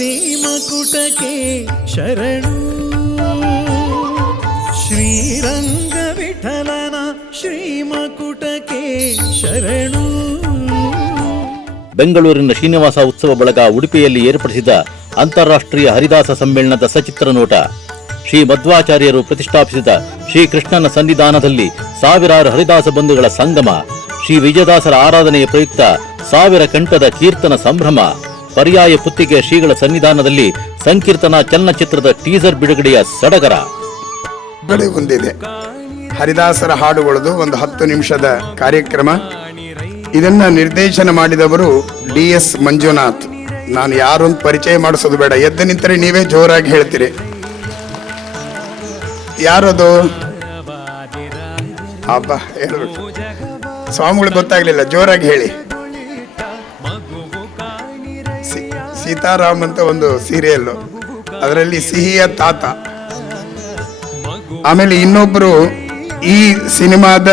ಶ್ರೀಮಕುಟಕ್ಕೆ ಶರಣು, ಶ್ರೀರಂಗ ವಿಠಲನ ಶ್ರೀಮಕುಟಕ್ಕೆ ಶರಣು. ಬೆಂಗಳೂರಿನ ಶ್ರೀನಿವಾಸ ಉತ್ಸವ ಬಳಗ ಉಡುಪಿಯಲ್ಲಿ ಏರ್ಪಡಿಸಿದ ಅಂತಾರಾಷ್ಟ್ರೀಯ ಹರಿದಾಸ ಸಮ್ಮೇಳನದ ಸಚಿತ್ರ ನೋಟ. ಶ್ರೀ ಮಧ್ವಾಚಾರ್ಯರು ಪ್ರತಿಷ್ಠಾಪಿಸಿದ ಶ್ರೀಕೃಷ್ಣನ ಸನ್ನಿಧಾನದಲ್ಲಿ ಸಾವಿರಾರು ಹರಿದಾಸ ಬಂಧುಗಳ ಸಂಗಮ. ಶ್ರೀ ವಿಜಯದಾಸರ ಆರಾಧನೆಯ ಪ್ರಯುಕ್ತ ಸಾವಿರ ಕಂಠದ ಕೀರ್ತನ ಸಂಭ್ರಮ. ಪರ್ಯಾಯ ಪುತ್ತಿಗೆ ಶ್ರೀಗಳ ಸನ್ನಿಧಾನದಲ್ಲಿ ಸಂಕೀರ್ತನ ಚಲನಚಿತ್ರದ ಟೀಸರ್ ಬಿಡುಗಡೆಯ ಸಡಗರ. ಹೊಂದಿದೆ ಹರಿದಾಸರ ಹಾಡುಗಳದು ಒಂದು 10 ನಿಮಿಷದ ಕಾರ್ಯಕ್ರಮ. ಇದನ್ನ ನಿರ್ದೇಶನ ಮಾಡಿದವರು DS ಮಂಜುನಾಥ್. ನಾನು ಯಾರೊಂದು ಪರಿಚಯ ಮಾಡಿಸೋದು ಬೇಡ, ಎದ್ದು ನಿಂತರೆ ನೀವೇ ಜೋರಾಗಿ ಹೇಳ್ತೀರಿ. ಯಾರದು? ಹಬ್ಬ ಹೇಳ್ಬೇಕು, ಸ್ವಾಮಿಗಳು ಗೊತ್ತಾಗ್ಲಿಲ್ಲ, ಜೋರಾಗಿ ಹೇಳಿ. ಸೀತಾರಾಮ್ ಅಂತ ಒಂದು ಸೀರಿಯಲ್, ಅದರಲ್ಲಿ ಸಿಹಿಯ ತಾತ. ಆಮೇಲೆ ಇನ್ನೊಬ್ಬರು ಈ ಸಿನಿಮಾದ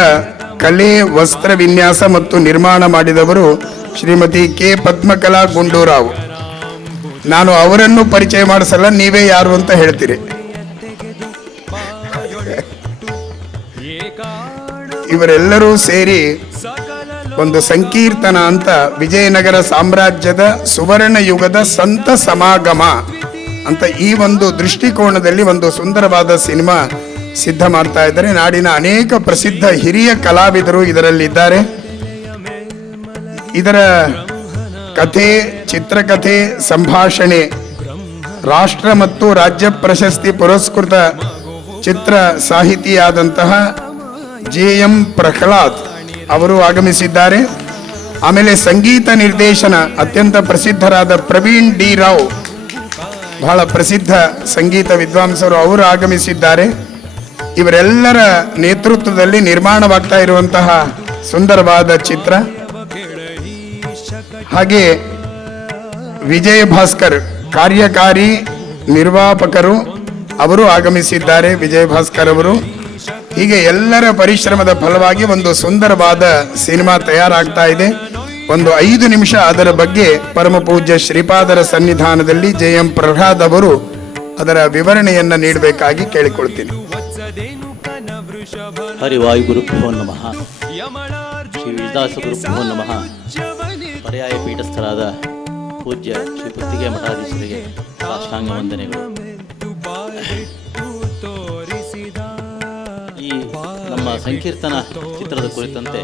ಕಲೆ, ವಸ್ತ್ರ ವಿನ್ಯಾಸ ಮತ್ತು ನಿರ್ಮಾಣ ಮಾಡಿದವರು ಶ್ರೀಮತಿ ಕೆ ಪದ್ಮಕಲಾ ಗುಂಡೂರಾವ್. ನಾನು ಅವರನ್ನು ಪರಿಚಯ ಮಾಡಿಸಲ್ಲ, ನೀವೇ ಯಾರು ಅಂತ ಹೇಳ್ತೀರಿ. ಇವರೆಲ್ಲರೂ ಸೇರಿ ಒಂದು ಸಂಕೀರ್ತನ ಅಂತ ವಿಜಯನಗರ ಸಾಮ್ರಾಜ್ಯದ ಸುವರ್ಣ ಯುಗದ ಸಂತ ಸಮಾಗಮ ಅಂತ ಈ ಒಂದು ದೃಷ್ಟಿಕೋನದಲ್ಲಿ ಒಂದು ಸುಂದರವಾದ ಸಿನಿಮಾ ಸಿದ್ಧ ಮಾಡ್ತಾ ಇದ್ದಾರೆ. ನಾಡಿನ ಅನೇಕ ಪ್ರಸಿದ್ಧ ಹಿರಿಯ ಕಲಾವಿದರು ಇದರಲ್ಲಿದ್ದಾರೆ. ಇದರ ಕಥೆ, ಚಿತ್ರಕಥೆ, ಸಂಭಾಷಣೆ, ರಾಷ್ಟ್ರ ಮತ್ತು ರಾಜ್ಯ ಪ್ರಶಸ್ತಿ ಪುರಸ್ಕೃತ ಚಿತ್ರ ಸಾಹಿತಿಯಾದಂತಹ JM ಪ್ರಹ್ಲಾದ್ ಅವರು ಆಗಮಿಸಿದ್ದಾರೆ. ಆಮೇಲೆ ಸಂಗೀತ ನಿರ್ದೇಶನ ಅತ್ಯಂತ ಪ್ರಸಿದ್ಧರಾದ ಪ್ರವೀಣ್ D ರಾವ್, ಬಹಳ ಪ್ರಸಿದ್ಧ ಸಂಗೀತ ವಿದ್ವಾಂಸರು, ಅವರು ಆಗಮಿಸಿದ್ದಾರೆ. ಇವರೆಲ್ಲರ ನೇತೃತ್ವದಲ್ಲಿ ನಿರ್ಮಾಣವಾಗ್ತಾ ಇರುವಂತಹ ಸುಂದರವಾದ ಚಿತ್ರ. ಹಾಗೆ ವಿಜಯ ಭಾಸ್ಕರ್ ಕಾರ್ಯಕಾರಿ ನಿರ್ವಾಪಕರು, ಅವರು ಆಗಮಿಸಿದ್ದಾರೆ. ವಿಜಯ ಭಾಸ್ಕರ್ ಅವರು. ಹೀಗೆ ಎಲ್ಲರ ಪರಿಶ್ರಮದ ಫಲವಾಗಿ ಒಂದು ಸುಂದರವಾದ ಸಿನಿಮಾ ತಯಾರಾಗ್ತಾ ಇದೆ. ಒಂದು 5 ನಿಮಿಷ ಅದರ ಬಗ್ಗೆ ಪರಮ ಪೂಜ್ಯ ಶ್ರೀಪಾದರ ಸನ್ನಿಧಾನದಲ್ಲಿ JM ಪ್ರಹ್ಲಾದ್ ಅವರು ಅದರ ವಿವರಣೆಯನ್ನ ನೀಡಬೇಕಾಗಿ ಕೇಳಿಕೊಳ್ತೀನಿ. ಹರಿವಾಯು ಗುರುಭ್ಯೋ ನಮಃ. ಶ್ರೀ ವಿಜಯದಾಸ ಗುರುಭ್ಯೋ ನಮಃ. ಪರ್ಯಾಯ ಪೀಠಸ್ಥರಾದ ಪೂಜ್ಯ ಶ್ರೀ ಪುತ್ತಿಗೆ ಮಠಾಧೀಶರಿಗೆ ಸಾಷ್ಟಾಂಗ ವಂದನೆಗಳು. ಈ ನಮ್ಮ ಸಂಕೀರ್ತನ ಚಿತ್ರದ ಕುರಿತಂತೆ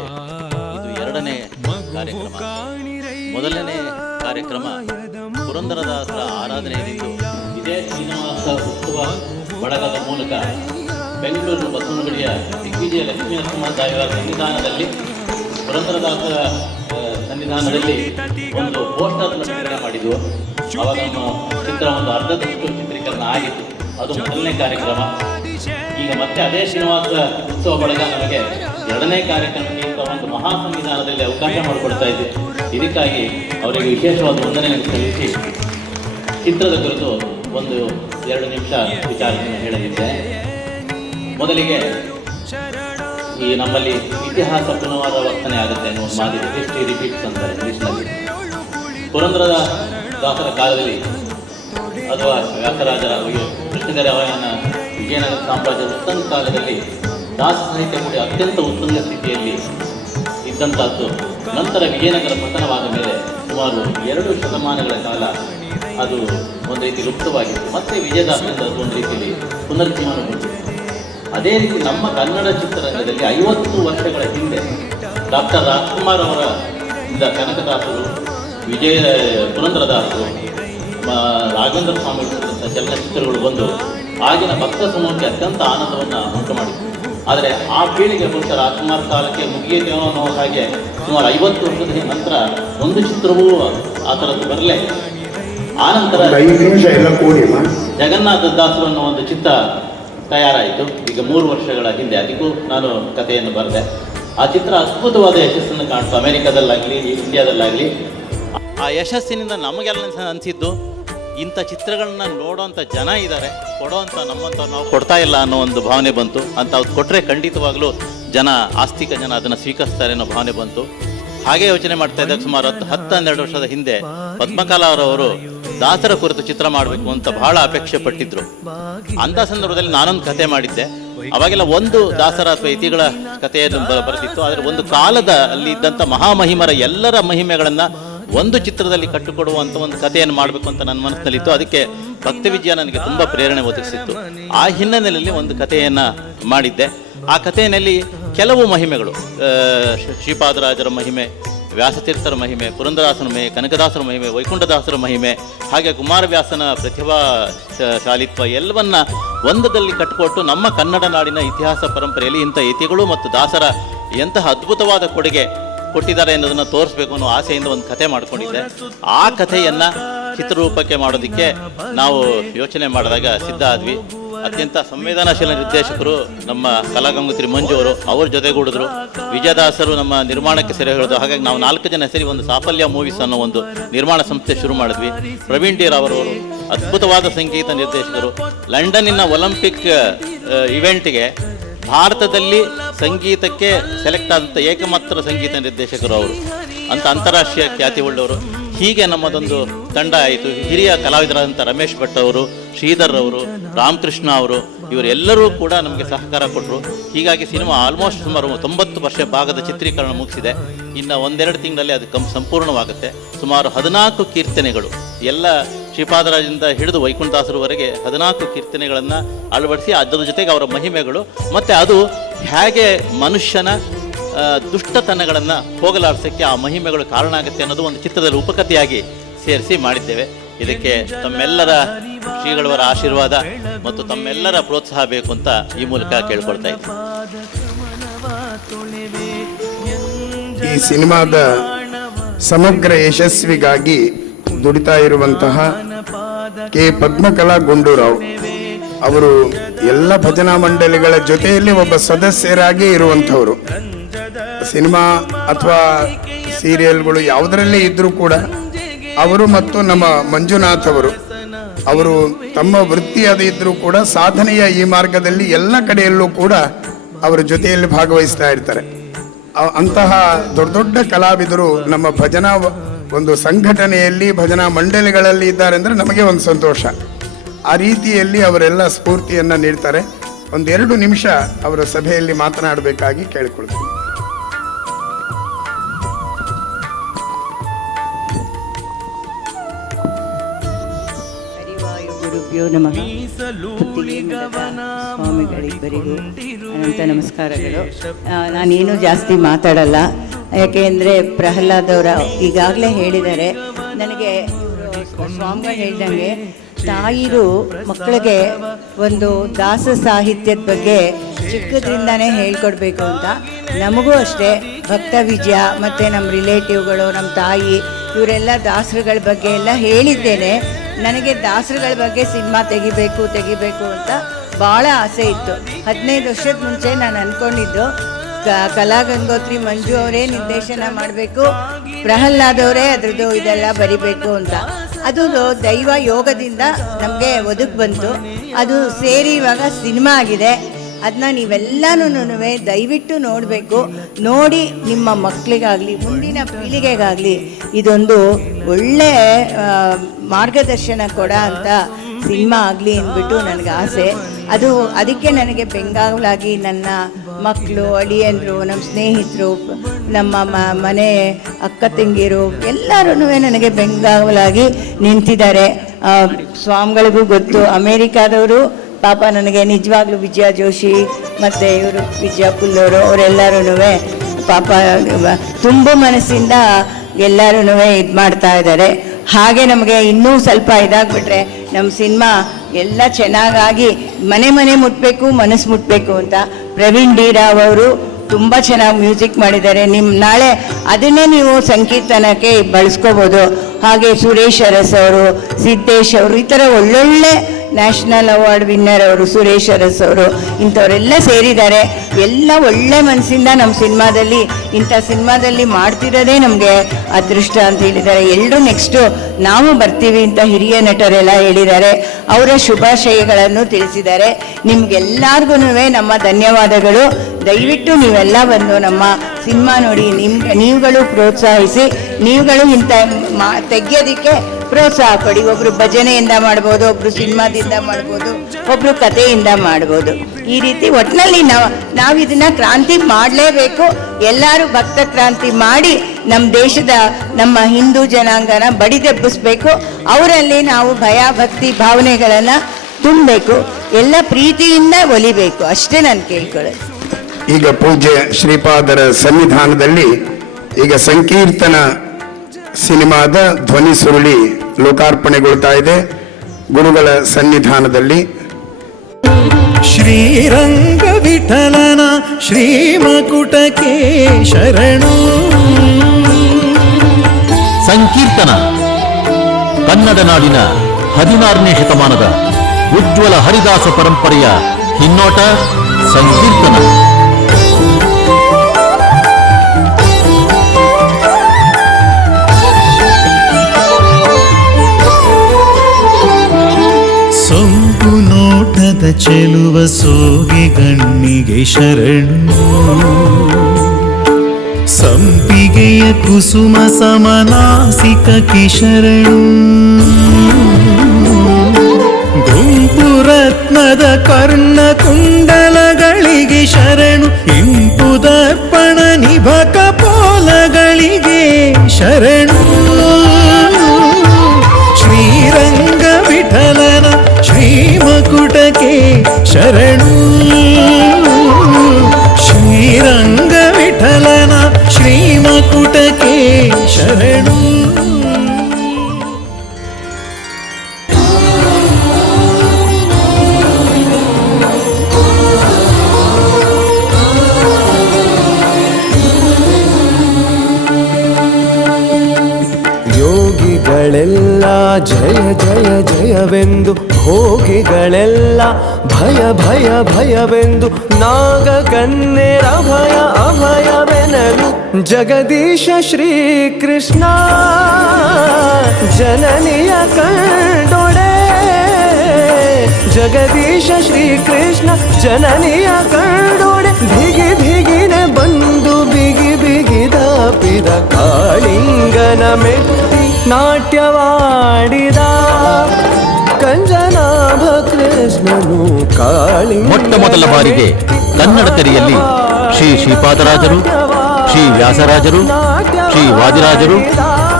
ಇದು 2ನೇ ಕಾರ್ಯಕ್ರಮ. ಮೊದಲನೇ ಕಾರ್ಯಕ್ರಮ ಪುರಂದರದಾಸರ ಆರಾಧನೆಯಲ್ಲಿದ್ದು ಇದೇ ಶ್ರೀನಿವಾಸ ಉತ್ಸವ ಬಳಗದ ಮೂಲಕ ಬೆಂಗಳೂರು ಬಸವನಗುಡಿಯ ದಿಗ್ವಿಜಯ ಲಕ್ಷ್ಮೀ ನರಸಿಂಹದೇವರ ಸನ್ನಿಧಾನದಲ್ಲಿ ಪುರಂದರದಾಸರ ಸನ್ನಿಧಾನದಲ್ಲಿ ಒಂದು ಪೋಸ್ಟರ್ ಬಿಡುಗಡೆ ಮಾಡಿದ್ವು. ಅವಾಗ ನಮ್ಮ ಚಿತ್ರ ಒಂದು ಅರ್ಧದಷ್ಟು ಚಿತ್ರೀಕರಣ ಆಗಿತ್ತು. ಅದು ಮೊದಲನೇ ಕಾರ್ಯಕ್ರಮ. ಈಗ ಮತ್ತೆ ಅದೇ ಶ್ರೀನಿವಾಸ ಉತ್ಸವ ಬಳಗ ನಮಗೆ 2ನೇ ಕಾರ್ಯಕ್ರಮಕ್ಕೆ ಒಂದು ಮಹಾ ಸಂವಿಧಾನದಲ್ಲಿ ಅವಕಾಶ ಮಾಡಿಕೊಡ್ತಾ ಇದೆ. ಇದಕ್ಕಾಗಿ ಅವರಿಗೆ ವಿಶೇಷವಾದ ವಂದನೆಯನ್ನು ಸಲ್ಲಿಸಿ ಚಿತ್ರದ ಕುರಿತು ಒಂದು 2 ನಿಮಿಷ ವಿಚಾರವನ್ನು ಹೇಳಲಿದ್ದೆ. ಮೊದಲಿಗೆ ಈ ನಮ್ಮಲ್ಲಿ ಇತಿಹಾಸ ಪುನರಾವರ್ತನೆ ಆಗುತ್ತೆ ಅನ್ನೋ ಮಾತಿದೆ, ಹಿಸ್ಟ್ರಿ ರಿಪೀಟ್ಸ್ ಅಂತಾರೆ ಇಂಗ್ಲೀಷ್ನಲ್ಲಿ. ಪುರಂದರದ ದಾಸರ ಕಾಲದಲ್ಲಿ ಅಥವಾ ವ್ಯಾಸರಾಜರ ಕೃಷ್ಣದೇವರಾಯನ ವಿಜಯನಗರ ಸಾಮ್ರಾಜ್ಯದ ಉತ್ತಮ ಕಾಲದಲ್ಲಿ ದಾಸ ಸಾಹಿತ್ಯ ಕೂಡ ಅತ್ಯಂತ ಉತ್ತುಂಗ ಸ್ಥಿತಿಯಲ್ಲಿ ಇದ್ದಂಥದ್ದು. ನಂತರ ವಿಜಯನಗರ ಪತನವಾದ ಮೇಲೆ ಸುಮಾರು 2 ಶತಮಾನಗಳ ಕಾಲ ಅದು ಒಂದು ರೀತಿ ಲುಪ್ತವಾಗಿತ್ತು. ಮತ್ತೆ ವಿಜಯದಾಸರಿಂದ ಅದು ಒಂದು ರೀತಿಯಲ್ಲಿ ಪುನರ್ಜೀವನಗೊಂಡಿತು. ಅದೇ ರೀತಿ ನಮ್ಮ ಕನ್ನಡ ಚಿತ್ರರಂಗದಲ್ಲಿ 50 ವರ್ಷಗಳ ಹಿಂದೆ ಡಾಕ್ಟರ್ ರಾಜ್ಕುಮಾರ್ ಅವರ ಕನಕದಾಸರು, ಪುರಂದರದಾಸರು, ರಾಘವೇಂದ್ರ ಸ್ವಾಮಿ ಚಲನಚಿತ್ರಗಳು ಬಂದು ಆಗಿನ ಭಕ್ತ ಸಮೂಹಕ್ಕೆ ಅತ್ಯಂತ ಆನಂದವನ್ನು ಉಂಟು ಮಾಡಿತು. ಆದರೆ ಆ ಪೀಳಿಗೆ ಬಹುಶಃ ರಾಜ್ಕುಮಾರ್ ಕಾಲಕ್ಕೆ ಮುಗಿಯದೇನೋ ಅನ್ನೋ ಹಾಗೆ ಸುಮಾರು 50 ವರ್ಷದ ನಂತರ ಒಂದು ಚಿತ್ರವೂ ಆ ಥರದ್ದು ಬರಲೇ. ಆನಂತರ ಜಗನ್ನಾಥ ದಾಸರು ಅನ್ನೋ ಒಂದು ಚಿತ್ರ ತಯಾರಾಯಿತು ಈಗ 3 ವರ್ಷಗಳ ಹಿಂದೆ. ಅದಕ್ಕೂ ನಾನು ಕಥೆಯನ್ನು ಬರೆದೆ. ಆ ಚಿತ್ರ ಅದ್ಭುತವಾದ ಯಶಸ್ಸನ್ನು ಕಾಣ್ತು, ಅಮೆರಿಕದಲ್ಲಾಗಲಿ ಇಂಡಿಯಾದಲ್ಲಾಗಲಿ. ಆ ಯಶಸ್ಸಿನಿಂದ ನಮಗೆಲ್ಲ ಅನಿಸಿದ್ದು, ಇಂಥ ಚಿತ್ರಗಳನ್ನ ನೋಡೋಂಥ ಜನ ಇದ್ದಾರೆ, ಕೊಡೋವಂಥ ನಮ್ಮಂಥ ನಾವು ಕೊಡ್ತಾ ಇಲ್ಲ ಅನ್ನೋ ಒಂದು ಭಾವನೆ ಬಂತು. ಅಂತ ಅವ್ರು ಕೊಟ್ಟರೆ ಖಂಡಿತವಾಗಲೂ ಜನ, ಆಸ್ತಿಕ ಜನ ಅದನ್ನು ಸ್ವೀಕರಿಸ್ತಾರೆ ಅನ್ನೋ ಭಾವನೆ ಬಂತು. ಹಾಗೆ ಯೋಚನೆ ಮಾಡ್ತಾ ಇದ್ದಾಗ ಸುಮಾರು 10-12 ವರ್ಷದ ಹಿಂದೆ ಪದ್ಮಕಲಾರವರು ದಾಸರ ಕುರಿತು ಚಿತ್ರ ಮಾಡಬೇಕು ಅಂತ ಬಹಳ ಅಪೇಕ್ಷೆ ಪಟ್ಟಿದ್ರು. ಅಂತ ಸಂದರ್ಭದಲ್ಲಿ ನಾನೊಂದು ಕತೆ ಮಾಡಿದ್ದೆ. ಅವಾಗೆಲ್ಲ ಒಂದು ದಾಸರ ಅಥವಾ ಯತಿಗಳ ಕಥೆಯನ್ನು ಬರೆದಿತ್ತು. ಆದರೆ ಒಂದು ಕಾಲದ ಅಲ್ಲಿ ಇದ್ದಂಥ ಮಹಾಮಹಿಮರ ಎಲ್ಲರ ಮಹಿಮೆಗಳನ್ನ ಒಂದು ಚಿತ್ರದಲ್ಲಿ ಕಟ್ಟಿಕೊಡುವಂಥ ಒಂದು ಕಥೆಯನ್ನು ಮಾಡಬೇಕು ಅಂತ ನನ್ನ ಮನಸ್ಸಿನಲ್ಲಿತ್ತು. ಅದಕ್ಕೆ ಭಕ್ತವಿಜಯ ನನಗೆ ತುಂಬ ಪ್ರೇರಣೆ ಒದಗಿಸಿತ್ತು. ಆ ಹಿನ್ನೆಲೆಯಲ್ಲಿ ಒಂದು ಕಥೆಯನ್ನು ಮಾಡಿದ್ದೆ. ಆ ಕಥೆಯಲ್ಲಿ ಕೆಲವು ಮಹಿಮೆಗಳು, ಶ್ರೀಪಾದರಾಜರ ಮಹಿಮೆ, ವ್ಯಾಸತೀರ್ಥರ ಮಹಿಮೆ, ಪುರಂದರದಾಸನ ಮಹಿಮೆ, ಕನಕದಾಸರ ಮಹಿಮೆ, ವೈಕುಂಠದಾಸರ ಮಹಿಮೆ, ಹಾಗೆ ಕುಮಾರವ್ಯಾಸನ ಪ್ರತಿಭಾ ಶಾಲಿತ್ವ ಎಲ್ಲವನ್ನ ಒಂದದಲ್ಲಿ ಕಟ್ಟಿಕೊಟ್ಟು ನಮ್ಮ ಕನ್ನಡ ನಾಡಿನ ಇತಿಹಾಸ ಪರಂಪರೆಯಲ್ಲಿ ಇಂಥ ಯತಿಗಳು ಮತ್ತು ದಾಸರ ಎಂತಹ ಅದ್ಭುತವಾದ ಕೊಡುಗೆ ಕೊಟ್ಟಿದ್ದಾರೆ ಅನ್ನೋದನ್ನು ತೋರಿಸ್ಬೇಕು ಅನ್ನೋ ಆಸೆಯಿಂದ ಒಂದು ಕಥೆ ಮಾಡ್ಕೊಂಡಿದ್ದೆ. ಆ ಕಥೆಯನ್ನು ಚಿತ್ರರೂಪಕ್ಕೆ ಮಾಡೋದಕ್ಕೆ ನಾವು ಯೋಚನೆ ಮಾಡಿದಾಗ ಸಿದ್ಧ ಆದ್ವಿ. ಅತ್ಯಂತ ಸಂವೇದನಾಶೀಲ ನಿರ್ದೇಶಕರು ನಮ್ಮ ಕಲಾಗಂಗೋತ್ರಿ ಮಂಜು ಅವರು, ಅವ್ರ ಜೊತೆಗೂಡಿದ್ರು. ವಿಜಯದಾಸರು ನಮ್ಮ ನಿರ್ಮಾಣಕ್ಕೆ ಸೆರೆ ಹಿಡಿದು. ಹಾಗಾಗಿ ನಾವು 4 ಜನ ಸೇರಿ ಒಂದು ಸಾಫಲ್ಯ ಮೂವೀಸ್ ಅನ್ನೋ ಒಂದು ನಿರ್ಮಾಣ ಸಂಸ್ಥೆ ಶುರು ಮಾಡಿದ್ವಿ. ಪ್ರವೀಣ್ ಡಿ ರಾವ್ ಅವರು ಅದ್ಭುತವಾದ ಸಂಗೀತ ನಿರ್ದೇಶಕರು. ಲಂಡನ್ನಿನ ಒಲಿಂಪಿಕ್ ಇವೆಂಟ್ಗೆ ಭಾರತದಲ್ಲಿ ಸಂಗೀತಕ್ಕೆ ಸೆಲೆಕ್ಟ್ ಆದಂಥ ಏಕಮಾತ್ರ ಸಂಗೀತ ನಿರ್ದೇಶಕರು ಅವರು, ಅಂತ ಅಂತಾರಾಷ್ಟ್ರೀಯ ಖ್ಯಾತಿ ಉಳ್ಳವರು. ಹೀಗೆ ನಮ್ಮದೊಂದು ತಂಡ ಆಯಿತು. ಹಿರಿಯ ಕಲಾವಿದರಾದಂಥ ರಮೇಶ್ ಭಟ್ ಅವರು, ಶ್ರೀಧರ್ ಅವರು, ರಾಮಕೃಷ್ಣ ಅವರು, ಇವರೆಲ್ಲರೂ ಕೂಡ ನಮಗೆ ಸಹಕಾರ ಕೊಟ್ಟರು. ಹೀಗಾಗಿ ಸಿನಿಮಾ ಆಲ್ಮೋಸ್ಟ್ ಸುಮಾರು 90% ಭಾಗದ ಚಿತ್ರೀಕರಣ ಮುಗಿಸಿದೆ. ಇನ್ನು 1-2 ತಿಂಗಳಲ್ಲಿ ಅದು ಸಂಪೂರ್ಣವಾಗುತ್ತೆ. ಸುಮಾರು 14 ಕೀರ್ತನೆಗಳು, ಎಲ್ಲ ಶ್ರೀಪಾದರಾಜರಿಂದ ಹಿಡಿದು ವೈಕುಂಠದಾಸರವರೆಗೆ 14 ಕೀರ್ತನೆಗಳನ್ನು ಅಳವಡಿಸಿ, ಅದರ ಜೊತೆಗೆ ಅವರ ಮಹಿಮೆಗಳು, ಮತ್ತು ಅದು ಹೇಗೆ ಮನುಷ್ಯನ ದುಷ್ಟತನಗಳನ್ನು ಹೋಗಲಾಡಿಸೋಕ್ಕೆ ಆ ಮಹಿಮೆಗಳು ಕಾರಣ ಆಗುತ್ತೆ ಅನ್ನೋದು ಒಂದು ಚಿತ್ರದಲ್ಲಿ ಉಪಕಥೆಯಾಗಿ ಸೇರಿಸಿ ಮಾಡಿದ್ದೇವೆ. ಇದಕ್ಕೆ ತಮ್ಮೆಲ್ಲರ ಶ್ರೀಗಳವರ ಆಶೀರ್ವಾದ ಮತ್ತು ತಮ್ಮೆಲ್ಲರ ಪ್ರೋತ್ಸಾಹ ಬೇಕು ಅಂತ ಈ ಮೂಲಕ ಕೇಳ್ಕೊಳ್ತಾ ಇದ್ದೀನಿ. ಈ ಸಿನಿಮಾದ ಸಮಗ್ರ ಯಶಸ್ವಿಗಾಗಿ ದುಡಿತಾ ಇರುವಂತಹ ಕೆ ಪದ್ಮಕಲಾ ಗುಂಡೂರಾವ್ ಅವರು ಎಲ್ಲ ಭಜನಾ ಮಂಡಳಿಗಳ ಜೊತೆಯಲ್ಲಿ ಒಬ್ಬ ಸದಸ್ಯರಾಗಿ ಇರುವಂಥವರು. ಸಿನಿಮಾ ಅಥವಾ ಸೀರಿಯಲ್ಗಳು ಯಾವುದರಲ್ಲೇ ಇದ್ರೂ ಕೂಡ ಅವರು ಮತ್ತು ನಮ್ಮ ಮಂಜುನಾಥ್ ಅವರು ತಮ್ಮ ವೃತ್ತಿಯಾದ ಇದ್ರೂ ಕೂಡ ಸಾಧನೆಯ ಈ ಮಾರ್ಗದಲ್ಲಿ ಎಲ್ಲ ಕಡೆಯಲ್ಲೂ ಕೂಡ ಅವರ ಜೊತೆಯಲ್ಲಿ ಭಾಗವಹಿಸ್ತಾ ಇರ್ತಾರೆ. ಅಂತಹ ದೊಡ್ಡ ದೊಡ್ಡ ಕಲಾವಿದರು ನಮ್ಮ ಭಜನಾ ಒಂದು ಸಂಘಟನೆಯಲ್ಲಿ ಭಜನಾ ಮಂಡಳಿಗಳಲ್ಲಿ ಇದ್ದಾರೆ ಅಂದರೆ ನಮಗೆ ಒಂದು ಸಂತೋಷ. ಆ ರೀತಿಯಲ್ಲಿ ಅವರೆಲ್ಲ ಸ್ಫೂರ್ತಿಯನ್ನು ನೀಡ್ತಾರೆ. 1-2 ನಿಮಿಷ ಅವರ ಸಭೆಯಲ್ಲಿ ಮಾತನಾಡಬೇಕಾಗಿ ಕೇಳಿಕೊಳ್ತೀನಿ. ಗುರುಭ್ಯೋ ನಮಃ. ಸ್ವಾಮಿಗಳಿಬ್ಬರಿಗೂ ಅನಂತ ನಮಸ್ಕಾರಗಳು. ನಾನೇನು ಜಾಸ್ತಿ ಮಾತಾಡಲ್ಲ, ಯಾಕೆಂದರೆ ಪ್ರಹ್ಲಾದ್ ಅವರ ಈಗಾಗಲೇ ಹೇಳಿದ್ದಾರೆ. ನನಗೆ ಸ್ವಾಮಿಗಳು ಹೇಳ್ದಂಗೆ ತಾಯಿರು ಮಕ್ಕಳಿಗೆ ಒಂದು ದಾಸ ಸಾಹಿತ್ಯದ ಬಗ್ಗೆ ಚಿಕ್ಕದ್ರಿಂದಾನೇ ಹೇಳ್ಕೊಡ್ಬೇಕು ಅಂತ. ನಮಗೂ ಅಷ್ಟೇ ಭಕ್ತ ವಿಜಯ ಮತ್ತು ನಮ್ಮ ರಿಲೇಟಿವ್ಗಳು, ನಮ್ಮ ತಾಯಿ, ಇವರೆಲ್ಲ ದಾಸರುಗಳ ಬಗ್ಗೆ ಎಲ್ಲ ಹೇಳಿದ್ದೇನೆ. ನನಗೆ ದಾಸರುಗಳ ಬಗ್ಗೆ ಸಿನಿಮಾ ತೆಗಿಬೇಕು ಅಂತ ಭಾಳ ಆಸೆ ಇತ್ತು. 15 ವರ್ಷದ ಮುಂಚೆ ನಾನು ಅಂದ್ಕೊಂಡಿದ್ದು ಕಲಾಗಂಗೋತ್ರಿ ಮಂಜು ಅವರೇ ನಿರ್ದೇಶನ ಮಾಡಬೇಕು, ಪ್ರಹ್ಲಾದ್ ಅವರೇ ಅದ್ರದ್ದು ಇದೆಲ್ಲ ಬರಿಬೇಕು ಅಂತ. ಅದು ದೈವ ಯೋಗದಿಂದ ನಮಗೆ ಒದಗಿ ಬಂತು. ಅದು ಸೇರಿ ಇವಾಗ ಸಿನಿಮಾ ಆಗಿದೆ. ಅದನ್ನ ನೀವೆಲ್ಲನೂ ದಯವಿಟ್ಟು ನೋಡಬೇಕು. ನೋಡಿ ನಿಮ್ಮ ಮಕ್ಕಳಿಗಾಗಲಿ ಮುಂದಿನ ಪೀಳಿಗೆಗಾಗಲಿ ಇದೊಂದು ಒಳ್ಳೆ ಮಾರ್ಗದರ್ಶನ ಕೊಡೋ ಅಂತ ಸಿನಿಮಾ ಆಗಲಿ ಅಂದ್ಬಿಟ್ಟು ನನಗೆ ಆಸೆ. ಅದಕ್ಕೆ ನನಗೆ ಬೆಂಗಾವಲಾಗಿ ನನ್ನ ಮಕ್ಕಳು, ಅಳಿಯಂದರು, ನಮ್ಮ ಸ್ನೇಹಿತರು, ನಮ್ಮ ಮನೆ ಅಕ್ಕ ತಂಗಿರು ಎಲ್ಲರೂ ನನಗೆ ಬೆಂಗಾವಲಾಗಿ ನಿಂತಿದ್ದಾರೆ. ಸ್ವಾಮಿಗಳಿಗೂ ಗೊತ್ತು, ಅಮೇರಿಕಾದವರು ಪಾಪ ನನಗೆ ನಿಜವಾಗ್ಲೂ ವಿಜಯ ಜೋಶಿ ಮತ್ತು ಇವರು ವಿಜಯ ಪುಲ್ಲವರು ಅವರೆಲ್ಲರೂ ಪಾಪ ತುಂಬ ಮನಸ್ಸಿಂದ ಎಲ್ಲರೂ ಇದು ಮಾಡ್ತಾ ಇದ್ದಾರೆ. ಹಾಗೆ ನಮಗೆ ಇನ್ನೂ ಸ್ವಲ್ಪ ಇದಾಗ್ಬಿಟ್ರೆ ನಮ್ಮ ಸಿನಿಮಾ ಎಲ್ಲ ಚೆನ್ನಾಗಾಗಿ ಮನೆ ಮುಟ್ಟಬೇಕು, ಮನಸ್ಸು ಮುಟ್ಟಬೇಕು ಅಂತ ಪ್ರವೀಣ್ ಡಿ ರಾವ್ ಅವರು ತುಂಬ ಚೆನ್ನಾಗಿ ಮ್ಯೂಸಿಕ್ ಮಾಡಿದ್ದಾರೆ. ನಾಳೆ ಅದನ್ನೇ ನೀವು ಸಂಕೀರ್ತನಕ್ಕೆ ಬಳಸ್ಕೋಬೋದು. ಹಾಗೆ ಸುರೇಶ್ ಅರಸ್ ಅವರು, ಸಿದ್ದೇಶ್ ಅವರು, ಈ ಥರ ಒಳ್ಳೊಳ್ಳೆ ನ್ಯಾಷನಲ್ ಅವಾರ್ಡ್ ವಿನ್ನರ್ ಅವರು, ಸುರೇಶ್ ಅರಸ್ ಅವರು, ಇಂಥವರೆಲ್ಲ ಸೇರಿದ್ದಾರೆ. ಎಲ್ಲ ಒಳ್ಳೆ ಮನಸ್ಸಿಂದ ನಮ್ಮ ಸಿನಿಮಾದಲ್ಲಿ ಇಂಥ ಸಿನಿಮಾದಲ್ಲಿ ಮಾಡ್ತಿರೋದೇ ನಮಗೆ ಅದೃಷ್ಟ ಅಂತ ಹೇಳಿದ್ದಾರೆ. ಎಲ್ಲರೂ ನೆಕ್ಸ್ಟು ನಾವು ಬರ್ತೀವಿ ಅಂತ ಹಿರಿಯ ನಟರೆಲ್ಲ ಹೇಳಿದ್ದಾರೆ. ಅವರ ಶುಭಾಶಯಗಳನ್ನು ತಿಳಿಸಿದ್ದಾರೆ. ನಿಮ್ಗೆಲ್ಲರಿಗೂ ನಮ್ಮ ಧನ್ಯವಾದಗಳು. ದಯವಿಟ್ಟು ನೀವೆಲ್ಲ ಬಂದು ನಮ್ಮ ಸಿನಿಮಾ ನೋಡಿ ನೀವುಗಳು ಪ್ರೋತ್ಸಾಹಿಸಿ, ನೀವುಗಳು ಇಂಥ ತೆಗೆಯೋದಕ್ಕೆ ಪ್ರೋತ್ಸಾಹ ಕೊಡಿ. ಒಬ್ಬರು ಭಜನೆಯಿಂದ ಮಾಡ್ಬೋದು, ಒಬ್ಬರು ಸಿನಿಮಾದಿಂದ ಮಾಡ್ಬೋದು, ಒಬ್ಬರು ಕಥೆಯಿಂದ ಮಾಡ್ಬೋದು. ಈ ರೀತಿ ಒಟ್ಟಿನಲ್ಲಿ ನಾವು ಇದನ್ನ ಕ್ರಾಂತಿ ಮಾಡಲೇಬೇಕು. ಎಲ್ಲರೂ ಭಕ್ತ ಕ್ರಾಂತಿ ಮಾಡಿ ನಮ್ಮ ದೇಶದ ನಮ್ಮ ಹಿಂದೂ ಜನಾಂಗನ ಬಡಿದೆಬ್ಬಿಸ್ಬೇಕು. ಅವರಲ್ಲಿ ನಾವು ಭಯ ಭಕ್ತಿ ಭಾವನೆಗಳನ್ನು ತುಂಬಬೇಕು. ಎಲ್ಲ ಪ್ರೀತಿಯಿಂದ ಒಲಿಬೇಕು. ಅಷ್ಟೇ ನಾನು ಕೇಳ್ಕೊಳ್ಳೋದು. ಈಗ ಪೂಜ್ಯ ಶ್ರೀಪಾದರ ಸನ್ನಿಧಾನದಲ್ಲಿ ಈಗ ಸಂಕೀರ್ತನ ಸಿನಿಮಾದ ಧ್ವನಿ ಸುರುಳಿ ಲೋಕಾರ್ಪಣೆಗೊಳ್ತಾ ಇದೆ ಗುರುಗಳ ಸನ್ನಿಧಾನದಲ್ಲಿ. ಶ್ರೀರಂಗ ವಿಠಲನ ಶ್ರೀಮಕುಟಕ್ಕೆ ಶರಣು. ಸಂಕೀರ್ತನ ಕನ್ನಡ ನಾಡಿನ 16ನೇ ಶತಮಾನದ ಉಜ್ವಲ ಹರಿದಾಸ ಪರಂಪರೆಯ ಹಿನ್ನೋಟ ಸಂಕೀರ್ತನ. ಸೊಂಪು ನೋಟದ ಚೆಲುವ ಸೋಗೆ ಗಣ್ಣಿಗೆ ಶರಣು. ಸಂಪಿಗೆಯ ಕುಸುಮ ಸಮನಾಸಿಕಕ್ಕೆ ಶರಣು. ಗುಂಪು ರತ್ನದ ಕರ್ಣ ಕುಂಡಲಗಳಿಗೆ ಶರಣು. ಇಂಪು ದರ್ಪಣ ನಿಭಕ ಪೋಲಗಳಿಗೆ ಶರಣು. ಶ್ರೀರಂಗ ವಿಠಲನ ಶ್ರೀಮಕುಟಕ್ಕೆ ಶರಣು. ಶ್ರೀರಂಗ ವಿಠಲನ ಶ್ರೀಮಕುಟಕ್ಕೆ ಶರಣು. ಯೋಗಿಗಳೆಲ್ಲ ಜಯ ಜಯ ಜಯವೆಂದು, ಭೋಗಿಗಳೆಲ್ಲ ಭಯ ಭಯ ಭಯವೆಂದು, ನಾಗಕನ್ಯರ ಭಯ ಅಭಯವೆನಲು ಜಗದೀಶ ಶ್ರೀಕೃಷ್ಣ ಜನನಿಯ ಕಂಡೊಡೆ. ಜಗದೀಶ ಶ್ರೀಕೃಷ್ಣ ಜನನಿಯ ಕಂಡೊಡೆ. ಧಿಗಿ ಧಿಗಿನೆ ಬಂದು ಬಿಗಿ ಬಿಗಿದಾಪಿದ ಕಾಳಿಂಗನ ಮೆಟ್ಟಿ ನಾಟ್ಯವಾಡಿದ ಕಂಜನಾಭ ಕೃಷ್ಣನು ಕಾಳಿಂಗ. ಮೊಟ್ಟ ಮೊದಲ ಬಾರಿಗೆ ಕನ್ನಡ ತೆರೆಯಲ್ಲಿ ಶ್ರೀ ಶ್ರೀಪಾದರಾಜರು, ಶ್ರೀ ವ್ಯಾಸರಾಜರು, ಶ್ರೀ ವಾದಿರಾಜರು,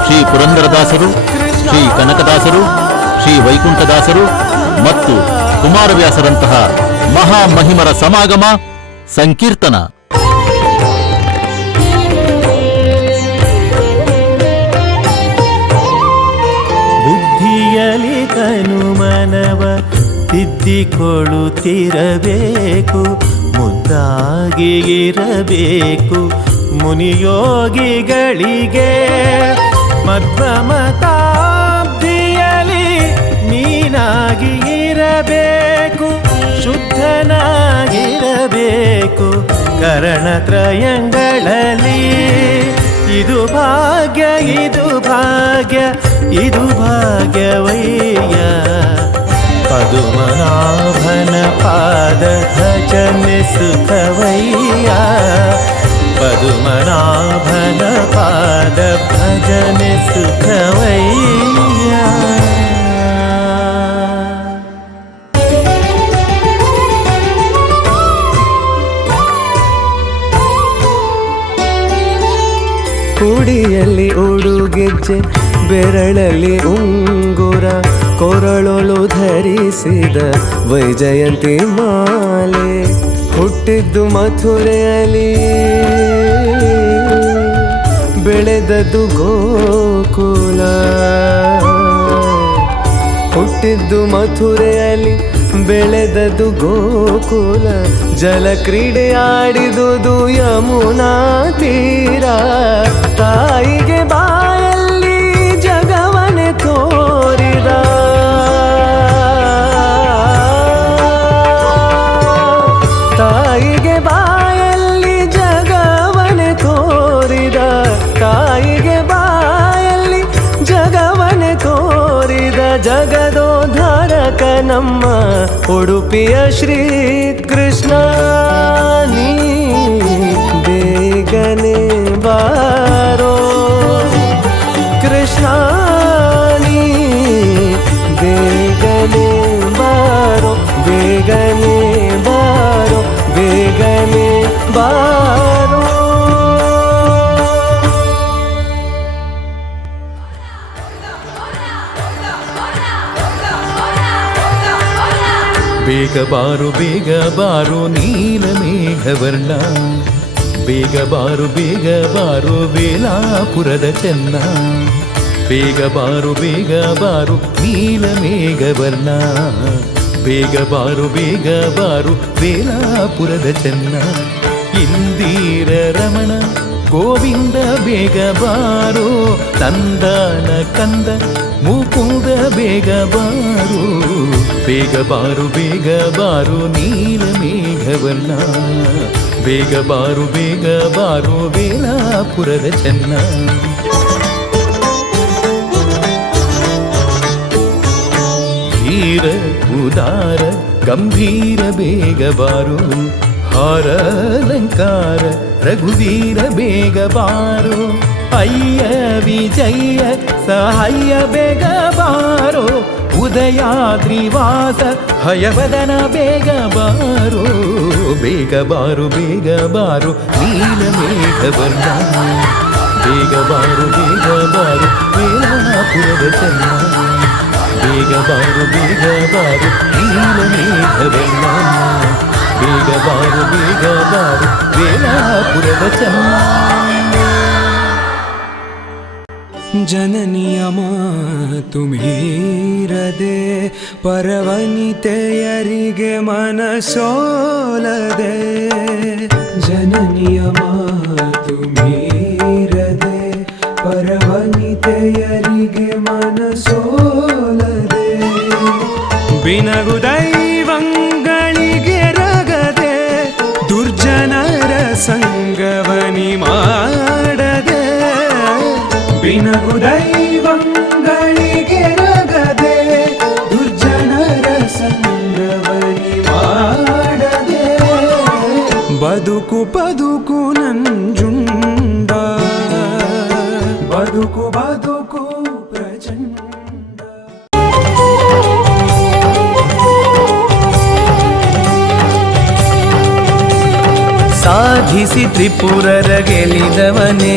ಶ್ರೀ ಪುರಂದರದಾಸರು, ಶ್ರೀ ಕನಕದಾಸರು, ಶ್ರೀ ವೈಕುಂಠದಾಸರು ಮತ್ತು ಕುಮಾರವ್ಯಾಸರಂತಹ ಮಹಾಮಹಿಮರ ಸಮಾಗಮ ಸಂಕೀರ್ತನ. ಬುದ್ಧಿಯಲಿ ತನು ಮನವ ತಿದ್ದಿಕೊಳ್ಳುತ್ತಿರಬೇಕು, ಮುದ್ದಾಗಿ ಇರಬೇಕು ಮುನಿಯೋಗಿಗಳಿಗೆ. ಮಧ್ವಮತಾಬ್ದಿಯಲಿ ನೀನಾಗಿ ಇರಬೇಕು, ಶುದ್ಧನಾಗಿರಬೇಕು ಕರಣತ್ರಯಗಳಲ್ಲಿ. ಇದು ಭಾಗ್ಯ, ಇದು ಭಾಗ್ಯ, ಇದು ಭಾಗ್ಯವಯ್ಯ. ಪದುಮನಾಭನ ಪಾದ ಭಜನೆ ಸುಖವಯ್ಯ. ಪದುಮನಾಭನ ಪಾದ ಭಜನೆ ಸುಖವಯ್ಯ. ಕುಡಿಯಲ್ಲಿ ಉಡುಗೆಜ್ಜೆ, ಬೆರಳಲ್ಲಿ ಉಂಗುರ, ಕೊರಳೊಳು ಧರಿಸಿದ ವೈಜಯಂತಿ ಮಾಲೆ. ಹುಟ್ಟಿದ್ದು ಮಥುರೆಯಲ್ಲಿ, ಬೆಳೆದದ್ದು ಗೋಕುಲ. ಹುಟ್ಟಿದ್ದು ಮಥುರೆಯಲ್ಲಿ, ಬೆಳೆದದ್ದು ಗೋಕುಲ. ಜಲ ಕ್ರೀಡೆಯಾಡಿದುದು ಯಮುನಾ ತೀರ. ತಾಯಿಗೆ ಬಾಯಲ್ಲಿ ಜಗವನೆ ತೋರಿದ, ತಾಯಿಗೆ ಬಾಯಲ್ಲಿ ಜಗವನೆ ತೋರಿದ, ತಾಯಿಗೆ ಬಾಯಲ್ಲಿ ಜಗವನೆ ತೋರಿದ. ಜಗದೋದ್ಧಾರಕನ ನಮ್ಮ ಉಡುಪಿಯ ಶ್ರೀ ಕೃಷ್ಣ ನೀ ಬೇಗನೆ ಬಾರೋ ಕೃಷ್ಣ ನೀ ಬೇಗನೆ ಬಾರೋ ಬೇಗನೆ ಬಾರೋ ಬೇಗನೆ ಬಾರೋ. ಬೇಗ ಬಾರು ಬೇಗ ಬಾರು ನೀಲ ಮೇಘವರ್ಣ, ಬೇಗ ಬಾರು ವೇಲಾಪುರದ ಚೆನ್ನ. ಬೇಗ ಬಾರು ನೀಲ ಮೇಘವರ್ಣ, ಬೇಗ ಬಾರು ವೇಲಾಪುರದ ಚೆನ್ನ. ಇಂದಿರ ರಮಣ ಗೋವಿಂದ ಬೇಗ ಬಾರೋ, ನಂದನ ಕಂದ ಮುಕುಂದ ಬೇಗ ಬಾರೋ. ಬೇಗ ಬಾರು ನೀಲ ಮೇಘವರ್ಣ, ಬೇಗ ಬಾರು ವೇಲಾಪುರದ ಚೆನ್ನ. ಧೀರ ಉದಾರ ಗಂಭೀರ ಬೇಗ ಬಾರು, ಹಾರ ಅಲಂಕಾರ ರಘುವೀರ ಬೇಗ ಬಾರೋ. ಅಯ್ಯ ವಿಜಯ ಸಹಯ್ಯ ಬೇಗ ಬಾರೋ, ಉದಯಾದ್ರಿವಾಸ ಹಯವದನ ಬೇಗ ಬಾರೋ. ಬೇಗ ಬಾರು ನೀಲ ಮೇಘವರ್ಣ, ಬೇಗ ಬಾರು ವೇಲಾಪುರದ ಚೆನ್ನ. ಬೇಗ ಬಾರು ನೀಲ ಮೇಘವರ್ಣ, ಬೇಗ ಬಾರು ವೇಲಾಪುರದ ಚೆನ್ನ. ಜನನಿಯ ಮಾತು ಮೀರದೆ ಪರವನಿತೆಯರಿಗೆ ಮನಸೋಲದೆ, ಜನನಿಯ ಮಾತು ಮೀರದೆ ಪರವನಿತೆಯರಿಗೆ ಮನಸೋಲದೆ. ಬಿನಗು ದೈವಂಗಳಿಗೆ ರಗದೆ ದುರ್ಜನರ ಸಂಗವನಿ ಮಾಡದೆ. ಬಿನಗು ದೈವಂಗಳಿಗೆ ರಗದೆ ದುರ್ಜನರ ಸಂಗವನಿ ಮಾಡದೆ. ಬದುಕು ನಂಜುಂಡ, ಬದುಕು ಪ್ರಚಂಡ. ಸಾಧಿಸಿ ತ್ರಿಪುರರ ಗೆಲಿದವನೇ,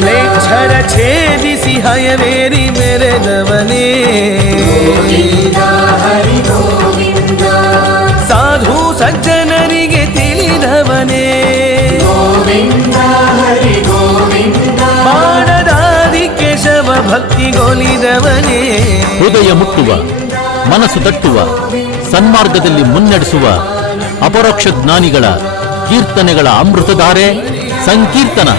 ಮ್ಲೇಚ್ಛರ ಛೇದಿಸಿ ಹಯವೇರಿ ಮೆರೆದವನೇ. ಸಾಧು ಸಜ್ಜನರಿಗೆ ತಿಳಿದವನೇ, ಮಾಡದಾದಿ ಕೇಶವ ಭಕ್ತಿಗೊಲಿದವನೇ. ಹೃದಯ ಮುಟ್ಟುವ, ಮನಸ್ಸು ತಟ್ಟುವ, ಸನ್ಮಾರ್ಗದಲ್ಲಿ ಮುನ್ನಡೆಸುವ ಅಪರೋಕ್ಷ ಜ್ಞಾನಿಗಳ ಕೀರ್ತನೆಗಳ ಅಮೃತಧಾರೆ ಸಂಕೀರ್ತನ.